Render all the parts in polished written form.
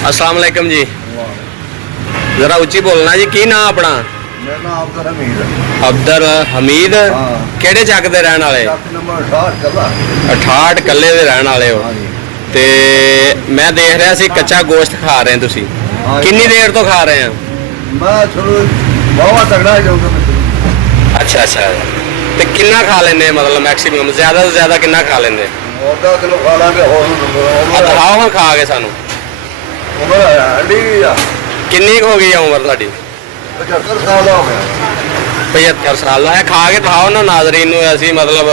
अस्सलाम वालेकुम जी। जरा उच्ची बोलना जी। की नाम अपना? मेरा नाम अब्दुल हमीद है। अब्दुल हमीद ਕਿਹੜੇ ਚੱਕ ਦੇ ਰਹਿਣ ਵਾਲੇ? ਚੱਕ ਨੰਬਰ 68 ਕੱਲਾ 68 ਕੱਲੇ ਦੇ ਰਹਿਣ ਵਾਲੇ ਹੋ। ਤੇ ਮੈਂ ਦੇਖ ਰਿਹਾ ਸੀ ਕੱਚਾ ਗੋਸ਼ਤ ਖਾ ਰਹੇ ਤੁਸੀਂ। ਕਿੰਨੀ ਦੇਰ ਤੋਂ ਖਾ ਰਹੇ ਆ? ਮੈਂ ਸ਼ੁਰੂ ਬਹੁਤ ਤਗੜਾ ਹੀ ਜਾਊਂਗਾ ਮੈਂ। ਅੱਛਾ ਅੱਛਾ। ਤੇ ਕਿੰਨਾ ਖਾ ਲੈਂਦੇ ਮਤਲਬ ਮੈਕਸਿਮਮ ਜ਼ਿਆਦਾ ਤੋਂ ਜ਼ਿਆਦਾ ਕਿੰਨਾ ਖਾ ਲੈਂਦੇ? ਅੱਧਾ ਕਿਲੋ ਖਾ ਲਾਂਗੇ ਹੋਰ। ਦਿਖਾਓ ਹੁਣ ਖਾ ਕੇ ਸਾਨੂੰ। ਉਮਰ ਅੱਡੀ ਆ ਕਿੰਨੀ ਕੁ ਹੋ ਗਈ ਆ ਉਮਰ ਤੁਹਾਡੀ? 75 ਸਾਲ ਦਾ ਹੋ ਗਿਆ। 75 ਸਾਲ ਦਾ ਹੈ। ਖਾ ਕੇ ਦਿਖਾਓ ਨਾ ਨਾਜ਼ਰੀਨ ਨੂੰ। ਅਸੀਂ ਮਤਲਬ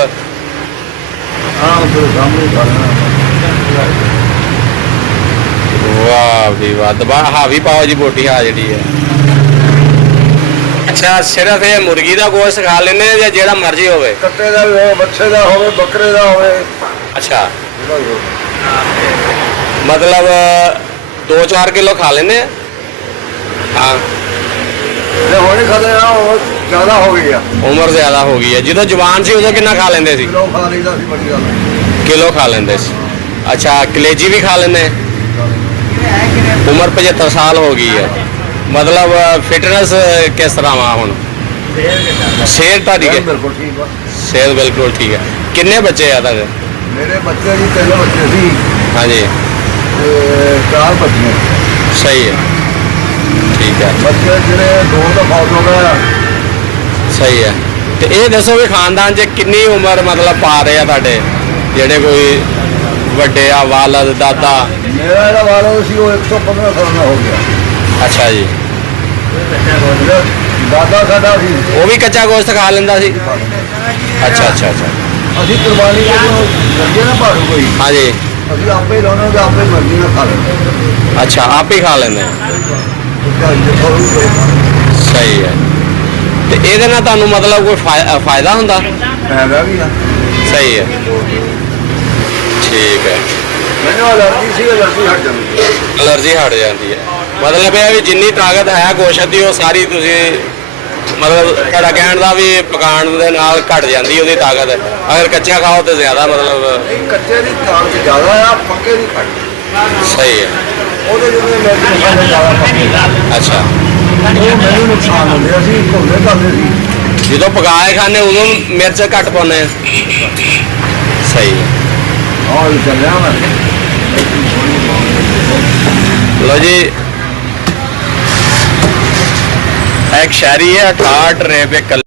ਹਾਂ ਤੇਰੇ ਸਾਹਮਣੇ ਖਾਣਾ। ਵਾਹ ਵੀ ਵਾਹ। ਦਬਾ ਹਾਵੀ ਪਾਓ ਜੀ ਬੋਟੀ ਆ ਜਿਹੜੀ ਹੈ। ਅੱਛਾ ਸਿਰਫ ਇਹ ਮੁਰਗੀ ਦਾ ਗੋਸ਼ਤ ਖਾ ਲੈਂਦੇ ਜਾਂ ਜਿਹੜਾ ਮਰਜ਼ੀ ਹੋਵੇ? ਕੱਟੇ ਦਾ ਵੀ ਹੋਵੇ, ਬੱਚੇ ਦਾ ਹੋਵੇ, ਬੱਕਰੇ ਦਾ ਹੋਵੇ। ਅੱਛਾ ਮਤਲਬ 2-4 ਕਿਲੋ ਖਾ ਲੈਂਦੇ ਆ। ਹਾਂ ਜੇ ਹੁਣ ਹੀ ਖਾਦੇ ਆ ਉਹ ਜ਼ਿਆਦਾ ਹੋ ਗਈ ਆ। ਉਮਰ ਜ਼ਿਆਦਾ ਹੋ ਗਈ ਹੈ। ਜਦੋਂ ਜਵਾਨ ਸੀ ਉਦੋਂ ਕਿੰਨਾ ਖਾ ਲੈਂਦੇ ਸੀ? ਕਿਲੋ ਖਾ ਲਈਦਾ ਸੀ ਬੜੀ ਗੱਲ। ਕਿਲੋ ਖਾ ਲੈਂਦੇ ਸੀ। ਅੱਛਾ ਕਲੇਜੀ ਵੀ ਖਾ ਲੈਂਦੇ? ਉਮਰ 75 ਸਾਲ ਹੋ ਗਈ ਹੈ। ਮਤਲਬ ਫਿਟਨੈਸ ਕਿਸ ਤਰ੍ਹਾਂ ਵਾ ਹੁਣ? ਸਿਹਤ ਤੁਹਾਡੀ ਬਿਲਕੁਲ ਠੀਕ ਆ। ਸਿਹਤ ਬਿਲਕੁਲ ਠੀਕ ਹੈ। ਕਿੰਨੇ ਬੱਚੇ ਆ ਤੁਹਾਡੇ? ਮੇਰੇ ਬੱਚੇ ਜੀ 3 ਬੱਚੇ ਸੀ ਹਾਂਜੀ ਤੇ 4 ਬੱਚੇ। ਸਹੀ ਹੈ ਠੀਕ ਹੈ। ਬੱਚੇ ਜਿਹੜੇ 2 ਦਾ ਫੌਜ ਹੋ ਗਿਆ। ਸਹੀ ਹੈ। ਤੇ ਇਹ ਦੱਸੋ ਵੀ ਖਾਨਦਾਨ 'ਚ ਕਿੰਨੀ ਉਮਰ ਮਤਲਬ ਪਾ ਰਹੇ ਆ ਤੁਹਾਡੇ ਜਿਹੜੇ ਕੋਈ ਵੱਡੇ ਆ ਵਾਲਦ ਦਾਦਾ? ਮੇਰਾ ਜਿਹੜਾ ਵਾਲਦ ਸੀ ਉਹ 115 ਸਾਲ ਦਾ ਹੋ ਗਿਆ। ਅੱਛਾ ਜੀ। ਜਿਹੜਾ ਦਾਦਾ ਸਾਡਾ ਸੀ ਉਹ ਵੀ ਕੱਚਾ ਗੋਸ਼ਤ ਖਾ ਲੈਂਦਾ ਸੀ? ਅੱਛਾ ਅੱਛਾ ਅੱਛਾ। ਅਸੀਂ ਕੁਰਬਾਨੀ ਜਦੋਂ ਲੱਗੇ ਨਾ ਭਾੜੂ ਕੋਈ ਹਾਂਜੀ ਅਸੀਂ ਆਪੇ ਲਾਉਣਾ ਤੇ ਆਪੇ ਮਰਜ਼ੀ ਨਾਲ ਖਾ ਲੈਂਦੇ। ਅੱਛਾ ਆਪ ਹੀ ਖਾ ਲੈਂਦੇ? ਸਹੀ ਹੈ। ਤੇ ਇਹਦੇ ਨਾਲ ਤੁਹਾਨੂੰ ਮਤਲਬ ਕੋਈ ਫਾਇਦਾ ਹੁੰਦਾ? ਫਾਇਦਾ ਵੀ ਆ। ਸਹੀ ਹੈ ਠੀਕ ਹੈ। ਮੈਨੂੰ ਅਲਰਜੀ ਸੀ, ਅਲਰਜੀ ਹਟ ਜਾਂਦੀ ਹੈ। ਐਲਰਜੀ ਹਟ ਜਾਂਦੀ ਹੈ। ਮਤਲਬ ਇਹ ਵੀ ਜਿੰਨੀ ਤਾਕਤ ਹੈ ਗੋਸ਼ਤ ਦੀ ਉਹ ਸਾਰੀ ਤੁਸੀਂ ਮਤਲਬ ਤੁਹਾਡਾ ਕਹਿਣ ਦਾ ਵੀ ਪਕਾਉਣ ਦੇ ਨਾਲ ਘਟ ਜਾਂਦੀ ਉਹਦੀ ਤਾਕਤ। ਅਗਰ ਕੱਚਾ ਖਾਓ ਤਾਂ ਜ਼ਿਆਦਾ ਮਤਲਬ ਕੱਚੇ ਦੀ ਤਾਕਤ ਜ਼ਿਆਦਾ ਆ, ਪੱਕੇ ਦੀ ਘੱਟ। ਸਹੀ ਹੈ। ਉਹਦੇ ਜਿਵੇਂ ਮੈਨੂੰ ਜ਼ਿਆਦਾ ਪੱਕੇ। ਅੱਛਾ ਉਹ ਮੈਨੂੰ ਨੁਕਸਾਨ ਹੁੰਦੇ। ਅਸੀਂ ਘੁੰਮਦੇ ਕਰਦੇ ਸੀ ਜਦੋਂ ਪਕਾਏ ਖਾਣੇ ਉਦੋਂ ਮਿਰਚ ਘੱਟ ਪਾਉਂਦੇ ਆ। ਸਹੀ ਹੈ। ਹਾਂ ਚੱਲਿਆ ਮੈਂ। लो जी एक शायरी है 68 रेबे कल